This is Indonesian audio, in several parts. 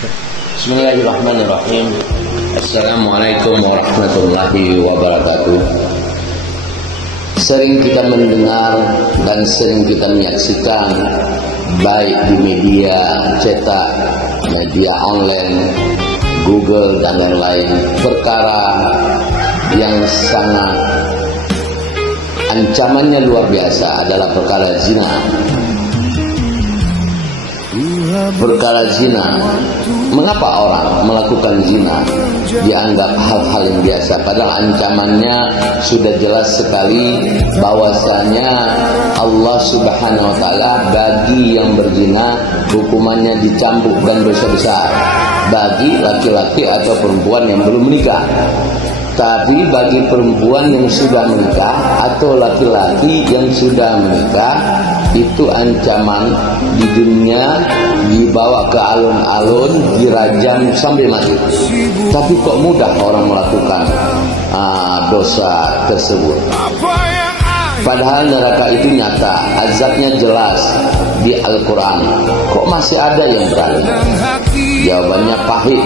Bismillahirrahmanirrahim. Assalamualaikum warahmatullahi wabarakatuh. Sering kita mendengar dan sering kita menyaksikan, baik di media cetak, media online, Google dan lain-lain, perkara yang sangat ancamannya luar biasa adalah perkara zina. Perkara zina, mengapa orang melakukan zina dianggap hal-hal yang biasa, padahal ancamannya sudah jelas sekali bahwasanya Allah Subhanahu wa taala bagi yang berzina hukumannya dicambuk dan dosa besar bagi laki-laki atau perempuan yang belum menikah. Tapi bagi perempuan yang sudah menikah atau laki-laki yang sudah menikah, itu ancaman di dunia, dibawa ke alun-alun, dirajam sampai mati. Tapi kok mudah orang melakukan dosa tersebut. Padahal neraka itu nyata, azabnya jelas di Al-Quran. Kok masih ada yang berani? Jawabannya pahit.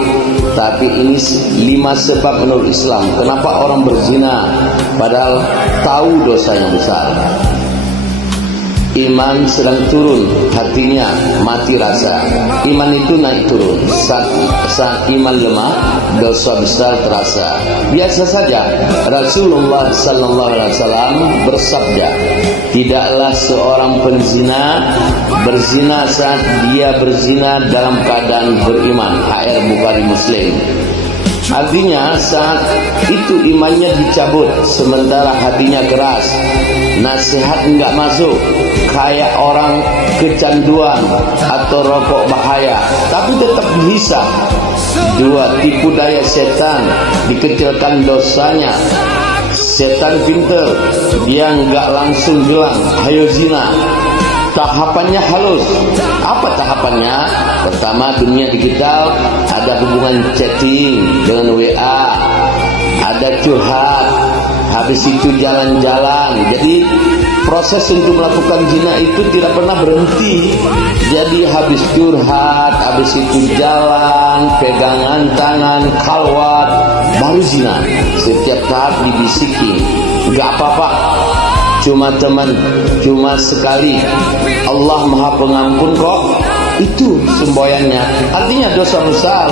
Tapi ini 5 sebab menurut Islam kenapa orang berzina padahal tahu dosa yang besar. Iman sedang turun, hatinya mati rasa. Iman itu naik turun. Saat iman lemah, dosa besar terasa. Biasa saja. Rasulullah sallallahu alaihi wasallam bersabda, tidaklah seorang penzina berzina saat dia berzina dalam keadaan beriman. HR Bukhari Muslim. Artinya saat itu imannya dicabut, sementara hatinya keras, nasihat enggak masuk, kayak orang kecanduan atau rokok bahaya, tapi tetap dihisap. 2, tipu daya setan, dikecilkan dosanya. Setan pinter, dia enggak langsung bilang hayo zina. Tahapannya halus. Apa tahapannya? Pertama, dunia digital, ada hubungan chatting dengan WA, ada curhat, habis itu jalan-jalan. Jadi proses untuk melakukan zina itu tidak pernah berhenti. Jadi habis curhat, habis itu jalan, pegangan tangan, khalwat, baru zina. Setiap tahap dibisiki, gak apa-apa, cuma teman, cuma sekali. Allah Maha Pengampun kok. Itu semboyannya. Artinya dosa besar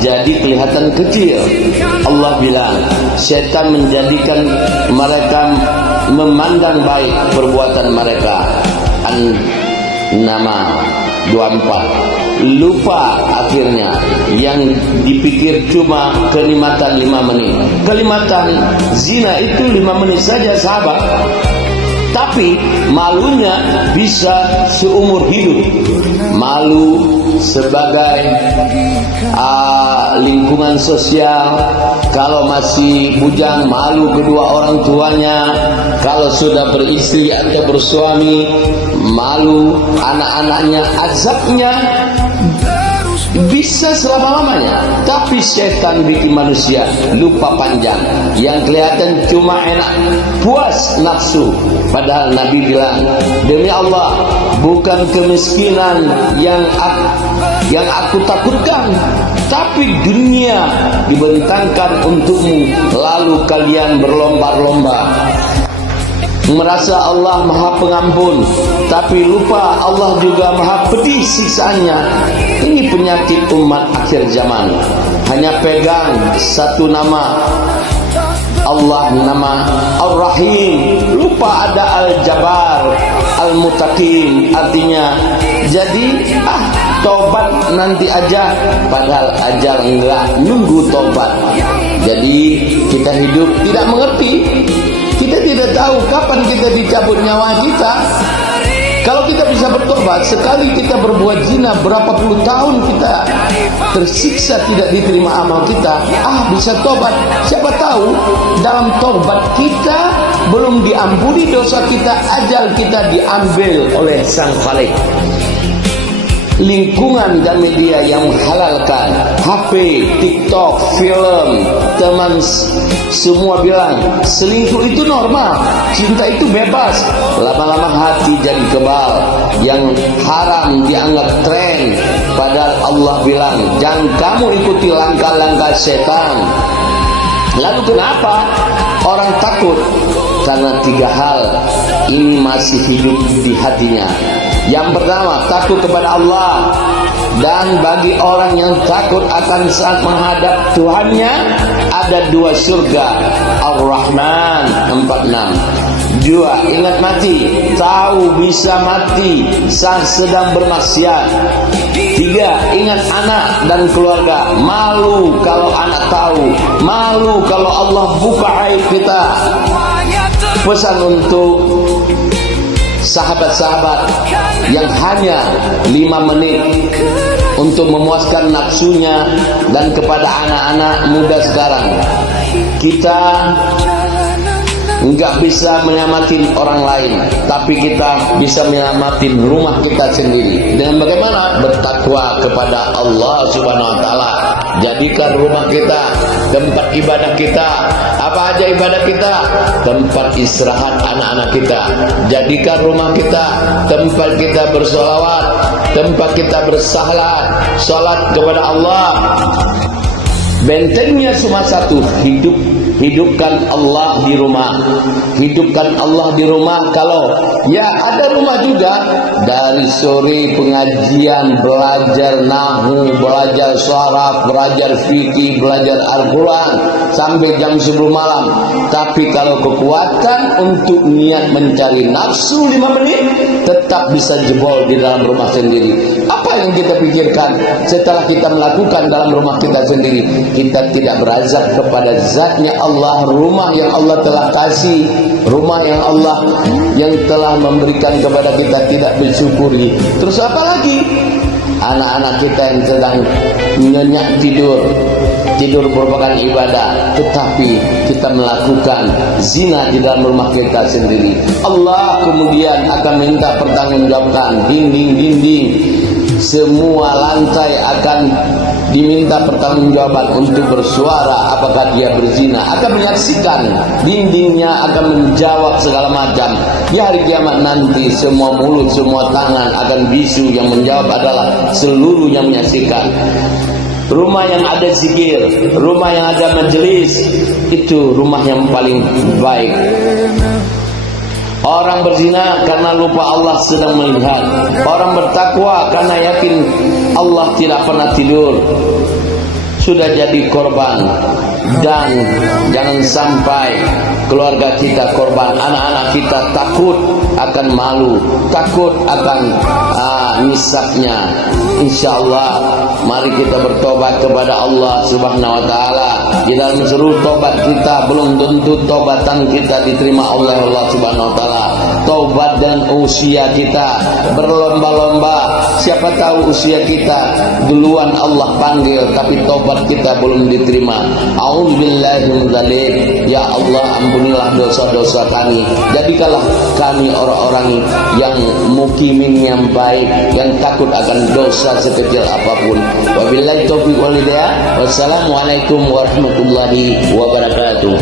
jadi kelihatan kecil. Allah bilang, setan menjadikan mereka memandang baik perbuatan mereka. An-Naml 24. Lupa akhirnya yang dipikir cuma kenikmatan 5 menit. Kenikmatan zina itu 5 menit saja, sahabat. Tapi malunya bisa seumur hidup. Malu sebagai lingkungan sosial. Kalau masih bujang, malu kedua orang tuanya. Kalau sudah beristri atau bersuami, malu anak-anaknya. Azabnya bisa selama-lamanya. Tapi setan bikin manusia lupa panjang. Yang kelihatan cuma enak, puas nafsu. Padahal Nabi bilang, demi Allah, bukan kemiskinan yang aku takutkan, tapi dunia dibentangkan untukmu, lalu kalian berlomba-lomba. Merasa Allah Maha Pengampun, tapi lupa Allah juga Maha Pedih siksaannya. Ini penyakit umat akhir zaman. Hanya pegang satu nama Allah, nama Ar-Rahim, lupa ada Al-Jabbar, Al-Mutaqin. Artinya jadi tobat nanti aja, padahal ajal enggak nunggu tobat. Jadi kita hidup tidak mengerti. Kita tidak tahu kapan kita dicabut nyawa kita. Kalau kita bisa bertobat, sekali kita berbuat zina, berapa puluh tahun kita tersiksa tidak diterima amal kita. Bisa tobat. Siapa tahu dalam tobat kita belum diampuni dosa kita, ajal kita diambil oleh Sang Khalik. lingkungan dan media yang menghalalkan HP, TikTok, film, teman semua bilang selingkuh itu normal, cinta itu bebas. Lama-lama hati jadi kebal. Yang haram dianggap tren, padahal Allah bilang jangan kamu ikuti langkah-langkah setan. Lalu kenapa orang takut? Karena 3 hal ini masih hidup di hatinya. Yang pertama, takut kepada Allah. Dan bagi orang yang takut akan saat menghadap Tuhannya, ada 2 surga, Ar-Rahman 46. 2, ingat mati, tahu bisa mati saat sedang bermaksiat. 3, ingat anak dan keluarga, malu kalau anak tahu, malu kalau Allah buka aib kita. Pesan untuk sahabat-sahabat yang hanya 5 menit untuk memuaskan nafsunya, dan kepada anak-anak muda sekarang, kita enggak bisa menyelamatin orang lain, tapi kita bisa menyelamatin rumah kita sendiri. Dengan bagaimana? Bertakwa kepada Allah Subhanahu wa taala. Jadikan rumah kita tempat ibadah kita. Apa aja ibadah kita? Tempat istirahat anak-anak kita. Jadikan rumah kita tempat kita bersolawat, tempat kita bersalat, salat kepada Allah. Bentengnya cuma satu, hidupkan Allah di rumah. Hidupkan Allah di rumah. Kalau ya ada rumah juga, dari sore pengajian, belajar nahwu, belajar sharaf, belajar fikih, belajar Al-Quran sampai jam 10 malam. Tapi kalau kekuatan untuk niat mencari nafsu 5 menit, tetap bisa jebol di dalam rumah sendiri. Apa yang kita pikirkan setelah kita melakukan dalam rumah kita sendiri? Kita tidak berazab kepada zatnya Allah, rumah yang Allah telah kasih, rumah yang Allah yang telah memberikan kepada kita tidak bersyukuri. Terus apa lagi? Anak-anak kita yang sedang nyenyak tidur merupakan ibadah, tetapi kita melakukan zina di dalam rumah kita sendiri. Allah kemudian akan minta pertanggungjawaban. Dinding-dinding, semua lantai akan diminta pertanggungjawaban untuk bersuara apakah dia berzina. Akan menyaksikan, dindingnya akan menjawab segala macam. Di hari kiamat nanti semua mulut, semua tangan akan bisu. Yang menjawab adalah seluruh yang menyaksikan. Rumah yang ada zikir, rumah yang ada majelis, itu rumah yang paling baik. Orang berzina karena lupa Allah sedang melihat. Orang bertakwa karena yakin Allah tidak pernah tidur, sudah jadi korban. Dan jangan sampai keluarga kita korban, anak-anak kita takut akan malu, takut akan nisabnya. Insyaallah mari kita bertobat kepada Allah Subhanahu wa taala. Di dalam seluruh tobat kita belum tentu tobatan kita diterima oleh Allah Subhanahu wa taala. Tobat dan usia kita berlomba-lomba. Siapa tahu usia kita duluan Allah panggil, tapi tobat kita belum diterima. A'udzubillahi min dzalik. Ya Allah, ampunilah dosa-dosa kami. Jadikanlah kami orang-orang yang mukimin yang baik, yang takut akan dosa sekecil apapun. Wabillahi taufiq wal hidayah. Wassalamualaikum warahmatullahi wabarakatuh.